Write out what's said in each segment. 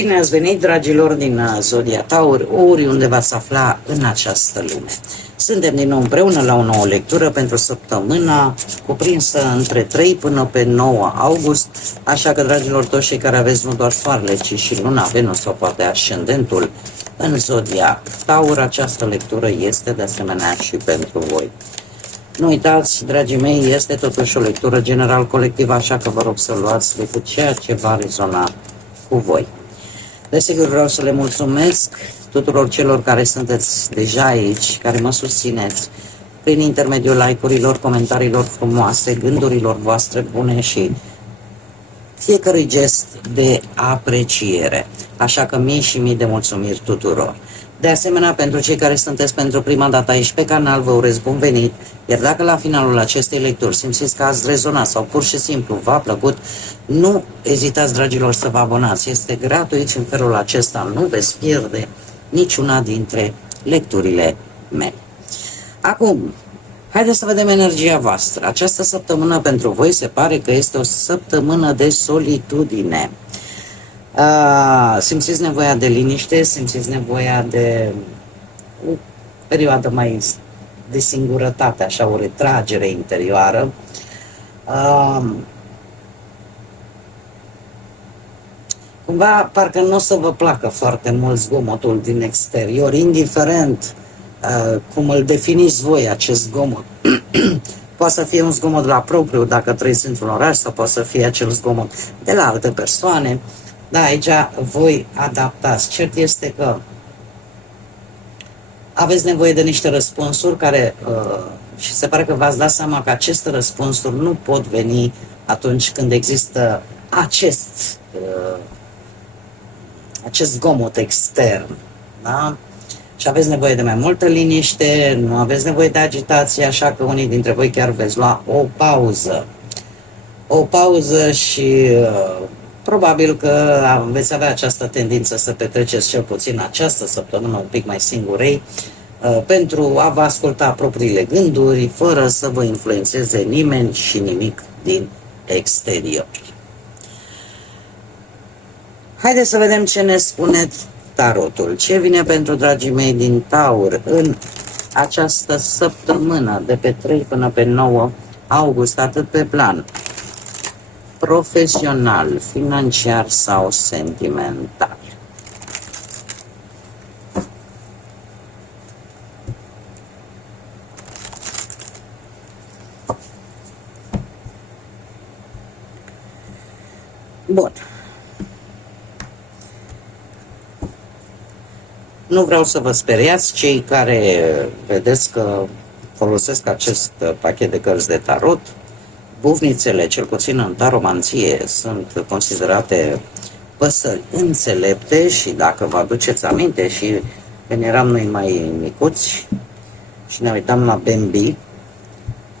Bine ați venit, dragilor din Zodia Taur, oriunde v-ați afla în această lume. Suntem din nou împreună la o nouă lectură pentru săptămâna cuprinsă între 3 până pe 9 august, așa că, dragilor, toți cei care aveți nu doar soarele, ci și luna, Venus sau poate ascendentul în Zodia Taur, această lectură este de asemenea și pentru voi. Nu uitați, dragii mei, este totuși o lectură general colectivă, așa că vă rog să luați decât ceea ce va rezona cu voi. Desigur, vreau să le mulțumesc tuturor celor care sunteți deja aici, care mă susțineți prin intermediul like-urilor, comentariilor frumoase, gândurilor voastre bune și fiecărui gest de apreciere. Așa că mii și mii de mulțumiri tuturor. De asemenea, pentru cei care sunteți pentru prima dată aici pe canal, vă urez bun venit, iar dacă la finalul acestei lecturi simțiți că ați rezonat sau pur și simplu v-a plăcut, nu ezitați, dragilor, să vă abonați. Este gratuit și în felul acesta nu veți pierde niciuna dintre lecturile mele. Acum, haideți să vedem energia voastră. Această săptămână pentru voi se pare că este o săptămână de solitudine. Simțiți nevoia de liniște, simțiți nevoia de o perioadă mai de singurătate, așa, o retragere interioară. Cumva parcă nu o să vă placă foarte mult zgomotul din exterior, indiferent cum îl definiți voi, acest zgomot. Poate să fie un zgomot la propriu dacă trăiți într-un oraș, sau poate să fie acel zgomot de la alte persoane. Da, aici voi adaptați. Cert este că aveți nevoie de niște răspunsuri care, și se pare că v-ați dat seama că aceste răspunsuri nu pot veni atunci când există acest zgomot extern. Da? Și aveți nevoie de mai multă liniște, nu aveți nevoie de agitație, așa că unii dintre voi chiar veți lua o pauză. O pauză și probabil că veți avea această tendință să petreceți cel puțin această săptămână un pic mai singurei, pentru a vă asculta propriile gânduri, fără să vă influențeze nimeni și nimic din exterior. Haideți să vedem ce ne spune tarotul. Ce vine pentru dragii mei din Taur în această săptămână de pe 3 până pe 9 august, atât pe plan profesional, financiar sau sentimental. Bun. Nu vreau să vă speriați cei care vedeți că folosesc acest pachet de cărți de tarot. Bufnițele, cel puțin în taromanție, sunt considerate păsări înțelepte și dacă vă aduceți aminte și când eram noi mai micuți și ne uitam la Bambi,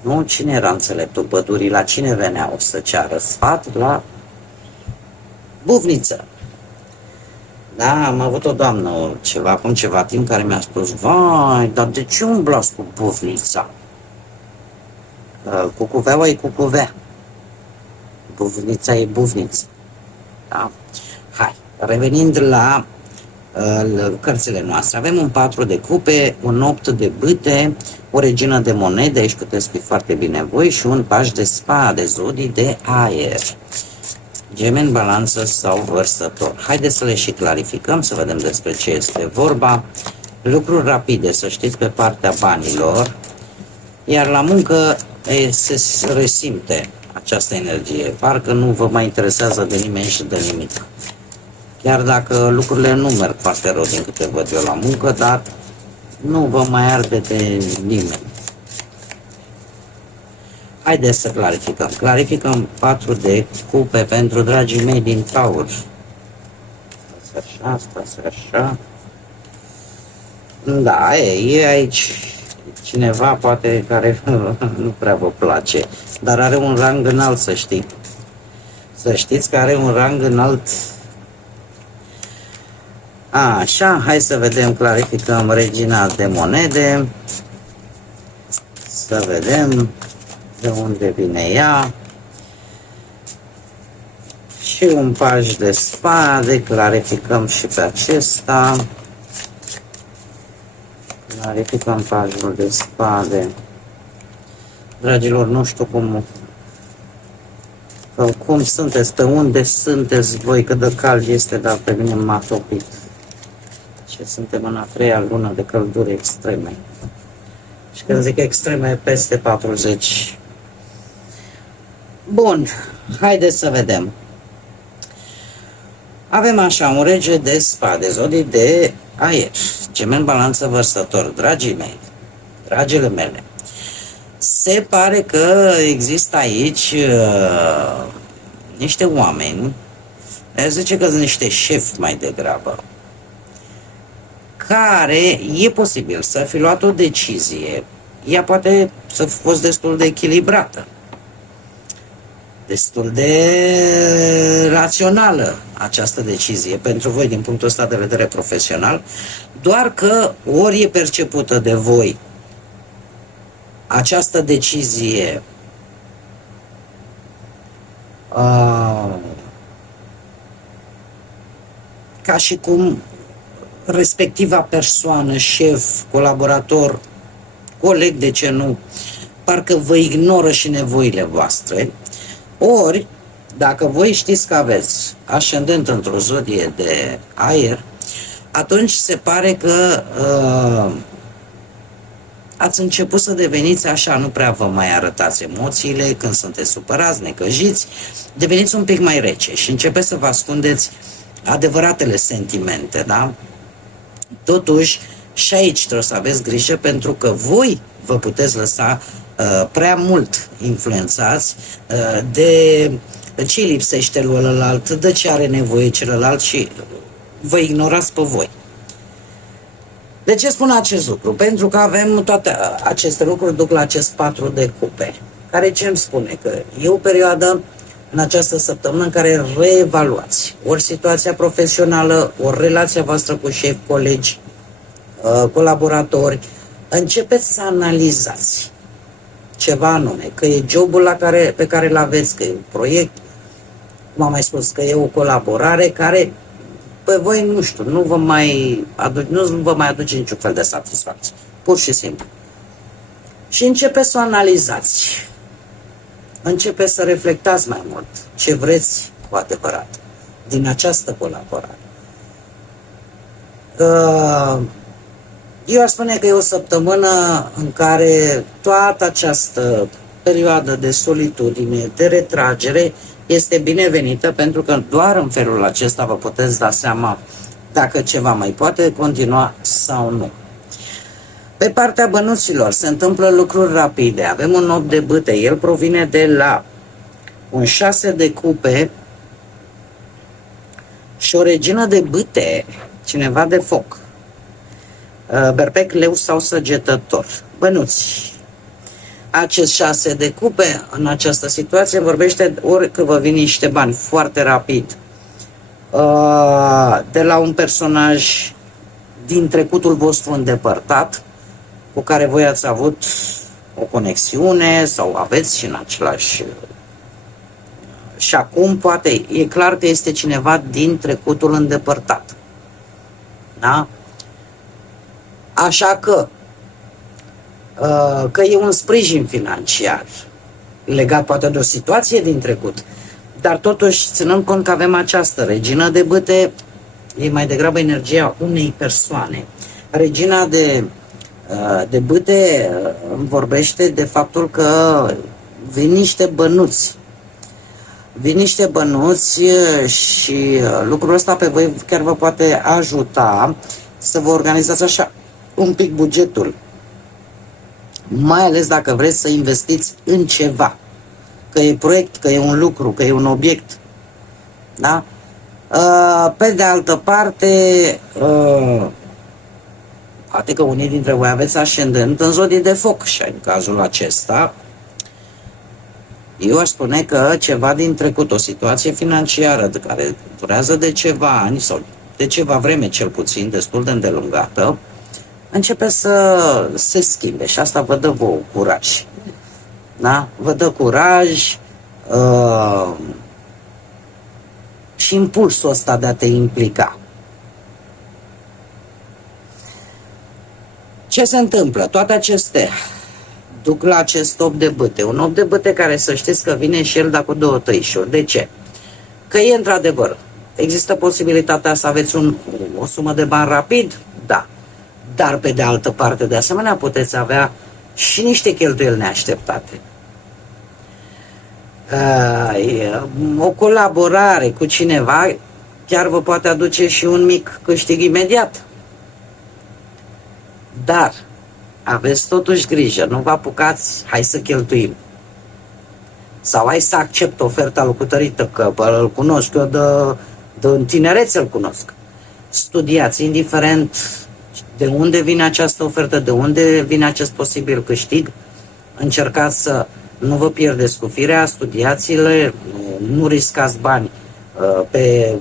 nu, cine era înțeleptul pădurii, la cine veneau să ceară sfat? La bufniță. Da, am avut o doamnă acum ceva timp care mi-a spus: vai, dar de ce umblați cu bufnița? Cucuveaua e cucuvea, bufnița e bufniță. Da? Hai, revenind la cărțile noastre. Avem un 4 de cupe, un 8 de bâte, o regină de monede, aici puteți fi foarte bine voi, și un paș de spade, zodii de aer. Gemeni, balanță sau vărsător. Haideți să le și clarificăm, să vedem despre ce este vorba. Lucruri rapide, să știți, pe partea banilor, iar la muncă se resimte această energie. Parcă nu vă mai interesează de nimeni și de nimic. Chiar dacă lucrurile nu merg foarte rău din câte văd eu la muncă, dar nu vă mai arde de nimeni. Haideți să clarificăm. Clarificăm 4 de cupe pentru dragii mei din Taur. Stați așa. Da, e aici cineva poate care nu prea vă place, dar are un rang înalt, să știi. Să știți că are un rang înalt. Așa, hai să vedem, clarificăm regina de monede. Să vedem de unde vine ea. Și un paj de spade, clarificăm și pe acesta. Clarificăm pajul de spade. Dragilor, nu știu cum sunteți, pe unde sunteți voi, cât de cald este, dar pe mine m-a topit. Și suntem în a treia lună de călduri extreme. Și când zic extreme, peste 40. Bun, haideți să vedem. Avem așa un rege de spade, zodii de aer, Gemeni, Balanță, Vărsător, dragii mei, dragile mele. Se pare că există aici niște oameni, zice că sunt niște șefi mai degrabă, care e posibil să fi luat o decizie, ea poate să fi fost destul de echilibrată, destul de rațională această decizie pentru voi din punctul ăsta de vedere profesional, doar că ori e percepută de voi această decizie ca și cum respectiva persoană, șef, colaborator, coleg, de ce nu, parcă vă ignoră și nevoile voastre, ori, dacă voi știți că aveți ascendent într-o zodie de aer, atunci se pare că ați început să deveniți așa, nu prea vă mai arătați emoțiile când sunteți supărați, necăjiți, deveniți un pic mai rece și începeți să vă ascundeți adevăratele sentimente, da? Totuși, și aici trebuie să aveți grijă, pentru că voi vă puteți lăsa prea mult influențați de ce lipsește lui ălălalt, de ce are nevoie celălalt și vă ignorați pe voi. De ce spun acest lucru? Pentru că avem toate aceste lucruri duc la acest 4 de cupe, care ce îmi spune? Că e o perioadă în această săptămână în care reevaluați ori situația profesională, ori relația voastră cu șefi, colegi, colaboratori, începeți să analizați ceva anume, că e jobul pe care îl aveți, că e un proiect, cum am mai spus, că e o colaborare care pe voi, nu știu, nu vă mai aduce niciun fel de satisfacție, pur și simplu. Și începeți să o analizați, începeți să reflectați mai mult ce vreți cu adevărat din această colaborare. Eu aș spune că e o săptămână în care toată această perioadă de solitudine, de retragere, este binevenită, pentru că doar în felul acesta vă puteți da seama dacă ceva mai poate continua sau nu. Pe partea bănuților se întâmplă lucruri rapide. Avem un 8 de bâte, el provine de la un 6 de cupe și o regină de bâte, cineva de foc. Berbec, leu sau săgetător. Bănuți. Acest 6 de cupe în această situație vorbește ori că vă vin niște bani foarte rapid de la un personaj din trecutul vostru îndepărtat cu care voi ați avut o conexiune sau aveți și în același și acum poate e clar că este cineva din trecutul îndepărtat, da? Așa că e un sprijin financiar legat poate de o situație din trecut, dar totuși, ținând cont că avem această regină de bâte, e mai degrabă energia unei persoane. Regina de bâte îmi vorbește de faptul că vin niște bănuți. Vin niște bănuți și lucrul ăsta pe voi chiar vă poate ajuta să vă organizați așa un pic bugetul. Mai ales dacă vreți să investiți în ceva. Că e proiect, că e un lucru, că e un obiect. Da? Pe de altă parte, poate că unii dintre voi aveți ascendent în zodie de foc și în cazul acesta, eu aș spune că ceva din trecut, o situație financiară de care durează de ceva ani sau de ceva vreme cel puțin, destul de îndelungată, începe să se schimbe și asta vă dă vouă curaj. Da? Vă dă curaj, și impulsul ăsta de a te implica. Ce se întâmplă? Toate acestea duc la acest 8 de bâte. Un 8 de bâte care să știți că vine și el, dar cu 2 tăișuri. De ce? Că e într-adevăr. Există posibilitatea să aveți o sumă de bani rapid? Da. Dar pe de altă parte, de asemenea, puteți avea și niște cheltuieli neașteptate. O colaborare cu cineva chiar vă poate aduce și un mic câștig imediat. Dar aveți totuși grijă, nu vă apucați, hai să cheltuim. Sau hai să accept oferta lui cutărită, că îl cunosc, eu de tinerețe îl cunosc. Studiați, indiferent de unde vine această ofertă, de unde vine acest posibil câștig, încercați să nu vă pierdeți cu firea, studiați-le, nu riscați bani pe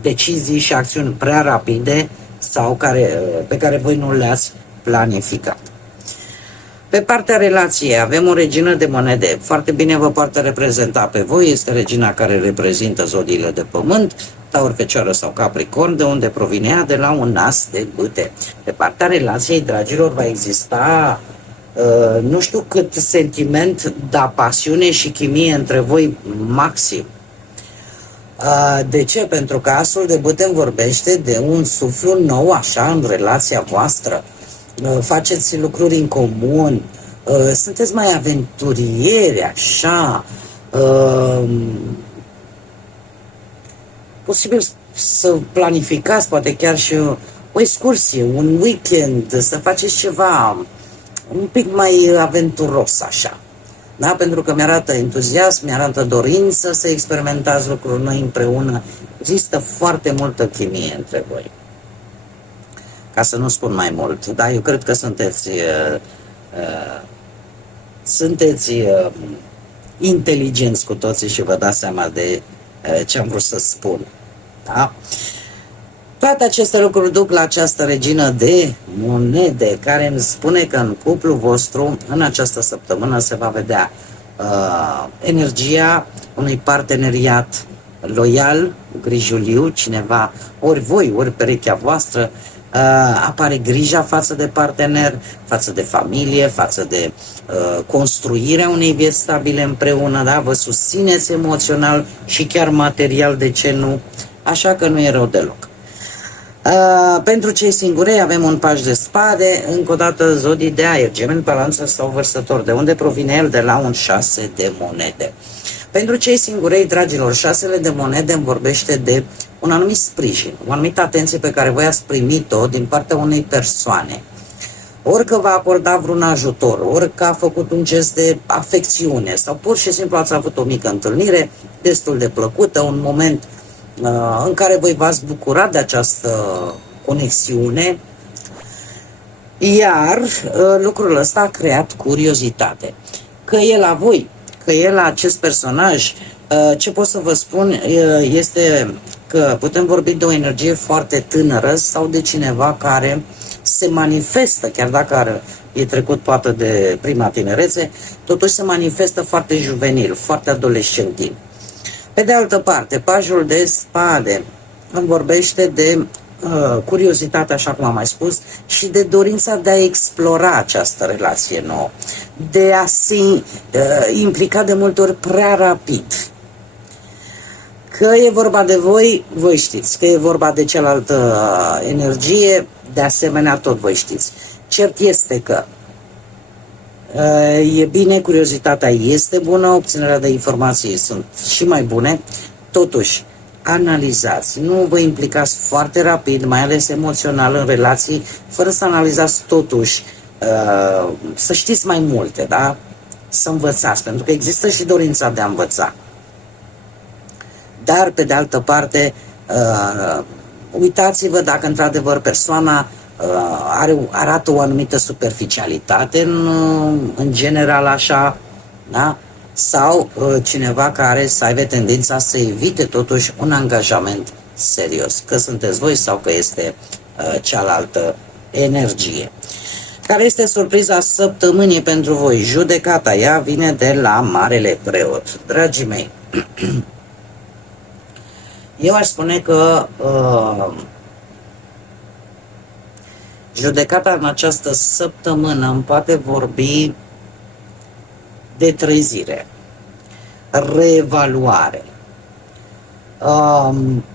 decizii și acțiuni prea rapide sau pe care voi nu le-ați planificat. Pe partea relației avem o regină de monede, foarte bine vă poate reprezenta pe voi, este regina care reprezintă zodiile de pământ, Taur, Fecioară sau Capricorn, de unde provine ea, de la un as de bâte. Pe partea relației, dragilor, va exista nu știu cât sentiment, dar pasiune și chimie între voi maxim. De ce? Pentru că asul de bâte vorbește de un suflu nou așa în relația voastră. Faceți lucruri în comun, sunteți mai aventurieri așa, posibil să planificați poate chiar și o excursie, un weekend, să faceți ceva un pic mai aventuros așa. Da? Pentru că mi-arată entuziasm, mi-arată dorință să experimentați lucruri noi împreună. Există foarte multă chimie între voi. Ca să nu spun mai mult, dar eu cred că sunteți inteligenți cu toții și vă dați seama de ce am vrut să spun. Da? Toate aceste lucruri duc la această regină de monede, care îmi spune că în cuplul vostru, în această săptămână, se va vedea energia unui parteneriat loial, grijuliu, cineva, ori voi, ori perechea voastră, apare grija față de partener, față de familie, față de construirea unei vieți stabile împreună, da? Vă susțineți emoțional și chiar material, de ce nu? Așa că nu e rău deloc. Pentru cei singurei avem un paș de spade, încă o dată zodii de aer, Gemeni, Balanță sau Vărsător, de unde provine el? De la un 6 de monede. Pentru cei singurei, dragilor, 6 de monede îmi vorbește de un anumit sprijin, o anumită atenție pe care voi ați primit-o din partea unei persoane. Ori că v-a acordat vreun ajutor, ori că a făcut un gest de afecțiune sau pur și simplu ați avut o mică întâlnire destul de plăcută, un moment în care voi v-ați bucurat de această conexiune, iar lucrul ăsta a creat curiozitate. Că e la voi, că e la acest personaj, ce pot să vă spun este că putem vorbi de o energie foarte tânără sau de cineva care se manifestă, chiar dacă e trecut poate de prima tinerețe, totuși se manifestă foarte juvenil, foarte adolescentin. Pe de altă parte, pajul de spade îmi vorbește de curiozitate, așa cum am mai spus, și de dorința de a explora această relație nouă, de a se implica de multe ori prea rapid. Că e vorba de voi, voi știți, că e vorba de cealaltă energie, de asemenea tot voi știți. Cert este că e bine, curiozitatea este bună, obținerea de informații sunt și mai bune, totuși analizați, nu vă implicați foarte rapid, mai ales emoțional în relații, fără să analizați totuși, să știți mai multe, da? Să învățați, pentru că există și dorința de a învăța. Dar, pe de altă parte, uitați-vă dacă într-adevăr persoana arată o anumită superficialitate în general așa, da? Sau cineva care să aibă tendința să evite totuși un angajament serios, că sunteți voi sau că este cealaltă energie. Care este surpriza săptămânii pentru voi? Judecata, ea vine de la Marele Preot. Dragii mei, Eu aș spune că judecata în această săptămână îmi poate vorbi de trezire, reevaluare,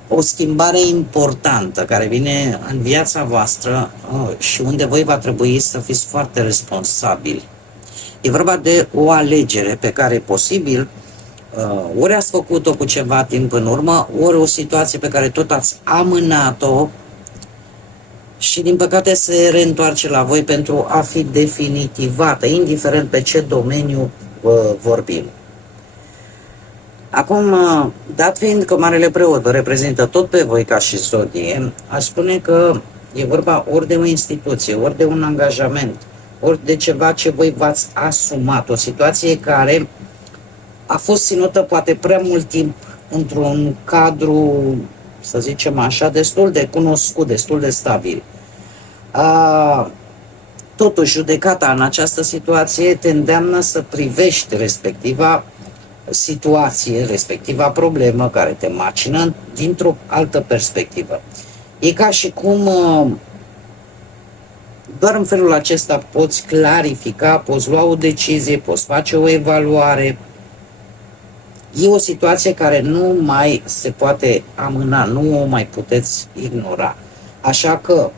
o schimbare importantă care vine în viața voastră și unde voi va trebui să fiți foarte responsabili. E vorba de o alegere pe care posibil ori ați făcut-o cu ceva timp în urmă, ori o situație pe care tot ați amânat-o și din păcate se reîntoarce la voi pentru a fi definitivată, indiferent pe ce domeniu vorbim. Acum, dat fiind că Marele Preot vă reprezintă tot pe voi ca și zodie, aș spune că e vorba ori de o instituție, ori de un angajament, ori de ceva ce voi v-ați asumat, o situație care a fost ținută poate prea mult timp într-un cadru, să zicem așa, destul de cunoscut, destul de stabil. Totuși, judecata în această situație te îndeamnă să privești respectiva situație, respectiva problemă care te macină dintr-o altă perspectivă. E ca și cum doar în felul acesta poți clarifica, poți lua o decizie, poți face o evaluare. E o situație care nu mai se poate amâna, nu o mai puteți ignora. Așa că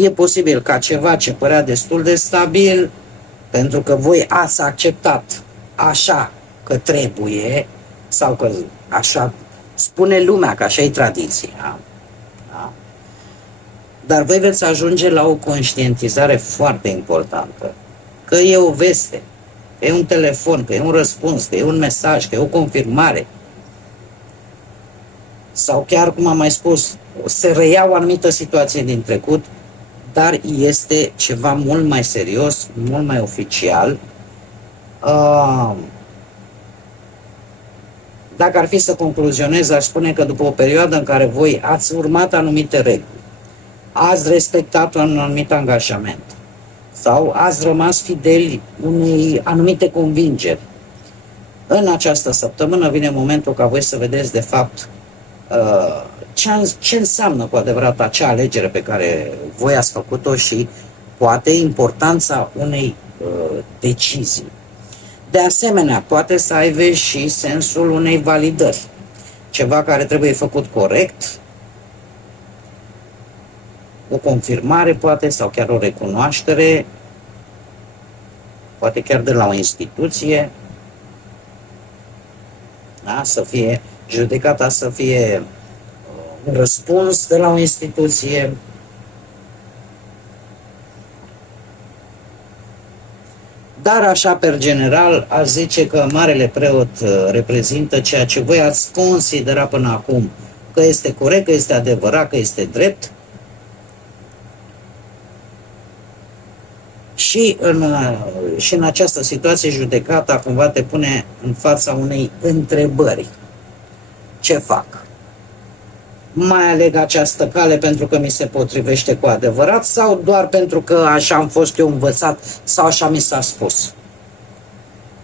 e posibil ca ceva ce părea destul de stabil, pentru că voi ați acceptat așa că trebuie, sau că așa spune lumea, că așa e tradiția. Da? Dar voi veți ajunge la o conștientizare foarte importantă. Că e o veste, că e un telefon, că e un răspuns, că e un mesaj, că e o confirmare. Sau chiar, cum am mai spus, se reia o anumită situație din trecut, dar este ceva mult mai serios, mult mai oficial. Dacă ar fi să concluzionez, aș spune că după o perioadă în care voi ați urmat anumite reguli, ați respectat un anumit angajament sau ați rămas fideli unei anumite convingeri, în această săptămână vine momentul ca voi să vedeți de fapt ce înseamnă cu adevărat acea alegere pe care voi ați făcut-o și poate importanța unei decizii. De asemenea, poate să aibă și sensul unei validări. Ceva care trebuie făcut corect, o confirmare poate, sau chiar o recunoaștere, poate chiar de la o instituție, da? Să fie judecata, să fie un răspuns de la o instituție. Dar așa, per general, aș zice că Marele Preot reprezintă ceea ce voi ați considera până acum că este corect, că este adevărat, că este drept. Și în această situație judecata cumva te pune în fața unei întrebări. Ce fac? Mai aleg această cale pentru că mi se potrivește cu adevărat sau doar pentru că așa am fost eu învățat sau așa mi s-a spus?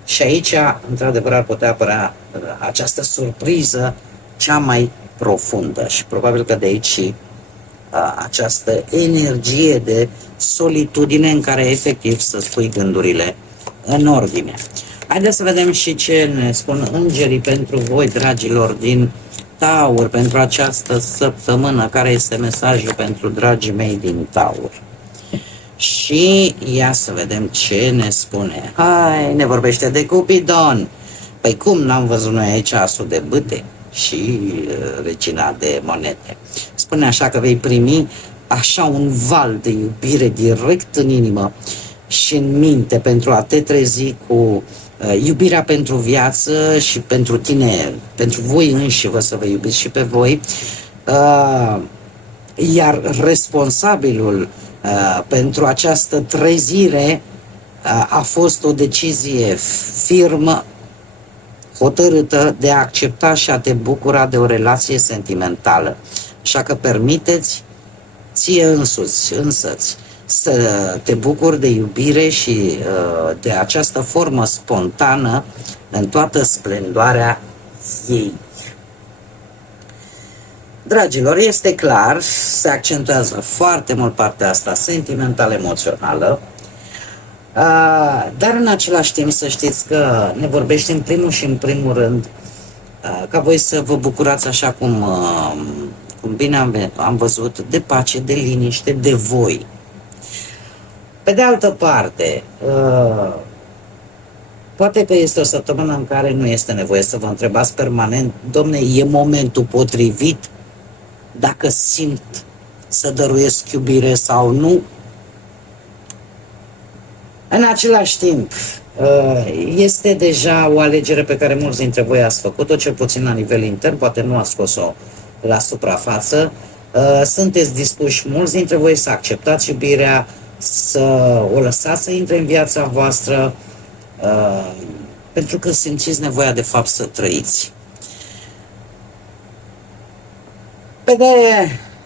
Și aici, într-adevăr, ar putea apărea această surpriză cea mai profundă și probabil că de aici și această energie de solitudine în care efectiv să-ți pui gândurile în ordine. Haideți să vedem și ce ne spun îngerii pentru voi, dragilor din Taur, pentru această săptămână, care este mesajul pentru dragii mei din Taur. Și ia să vedem ce ne spune. Hai, ne vorbește de Cupidon. Păi cum n-am văzut noi aici asul de bâte și regina de monede? Spune așa că vei primi așa un val de iubire direct în inimă și în minte pentru a te trezi cu iubirea pentru viață și pentru tine, pentru voi înși vă să vă iubiți și pe voi, iar responsabilul pentru această trezire a fost o decizie firmă, hotărâtă de a accepta și a te bucura de o relație sentimentală. Așa că permiteți ție însăți să te bucuri de iubire și de această formă spontană în toată splendoarea ei. Dragilor, este clar, se accentuează foarte mult partea asta sentimentală, emoțională, dar în același timp să știți că ne vorbește în primul și în primul rând ca voi să vă bucurați așa cum bine am văzut, de pace, de liniște, de voi. Pe de altă parte, poate că este o săptămână în care nu este nevoie să vă întrebați permanent, domne, e momentul potrivit dacă simt să dăruiesc iubire sau nu. În același timp, este deja o alegere pe care mulți dintre voi ați făcut-o, cel puțin la nivel intern, poate nu ați scos-o la suprafață. Sunteți dispuși mulți dintre voi să acceptați iubirea, să o lăsați să intre în viața voastră, pentru că simțiți nevoia de fapt să trăiți.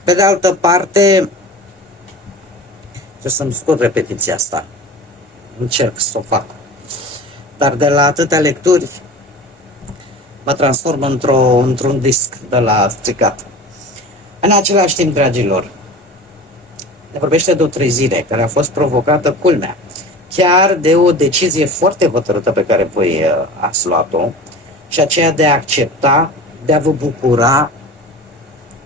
Pe de altă parte, trebuie să-mi scot repetiția asta, încerc să o fac, dar de la atâtea lecturi mă transform într-un disc de la stricat. În același timp, dragilor, ne vorbește de o trezire care a fost provocată, culmea, chiar de o decizie foarte hotărâtă pe care voi ați luat-o, și aceea de a accepta, de a vă bucura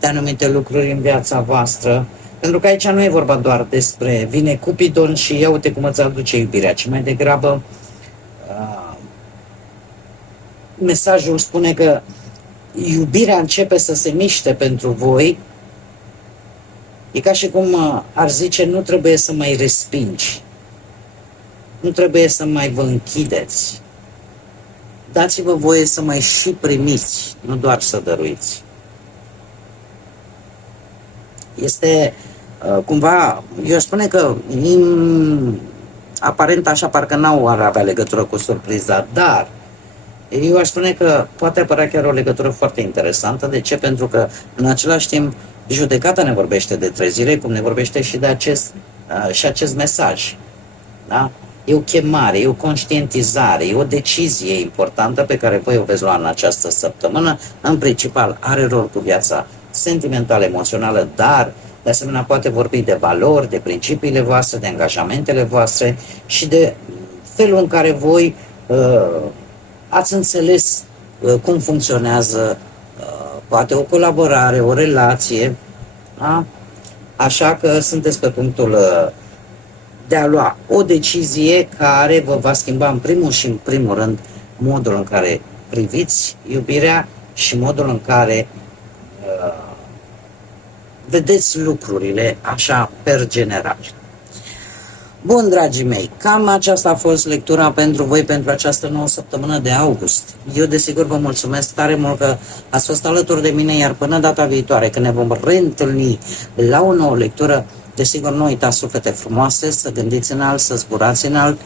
de anumite lucruri în viața voastră, pentru că aici nu e vorba doar despre vine Cupidon și ia uite cum îți aduce iubirea, ci mai degrabă mesajul spune că iubirea începe să se miște pentru voi. E ca și cum ar zice, nu trebuie să mai respingi, nu trebuie să mai vă închideți, dați-vă voie să mai și primiți, nu doar să dăruiți. Este cumva, eu aș spune că aparent așa parcă ar avea legătură cu surpriza, dar eu aș spune că poate apărea chiar o legătură foarte interesantă. De ce? Pentru că în același timp judecata ne vorbește de trezire, cum ne vorbește și de acest mesaj. Da? E o chemare, e o conștientizare, e o decizie importantă pe care voi o veți lua în această săptămână. În principal are rol cu viața sentimentală, emoțională, dar de asemenea poate vorbi de valori, de principiile voastre, de angajamentele voastre și de felul în care voi ați înțeles cum funcționează poate o colaborare, o relație, da? Așa că sunteți pe punctul de a lua o decizie care vă va schimba în primul și în primul rând modul în care priviți iubirea și modul în care vedeți lucrurile așa per general. Bun, dragii mei, cam aceasta a fost lectura pentru voi pentru această nouă săptămână de august. Eu desigur vă mulțumesc tare mult că ați fost alături de mine, iar până data viitoare, când ne vom reîntâlni la o nouă lectură, desigur nu uitați, suflete frumoase, să gândiți înalt, să zburați înalt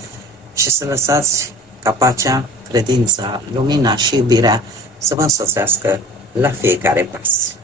și să lăsați ca pacea, credința, lumina și iubirea să vă însoțească la fiecare pas.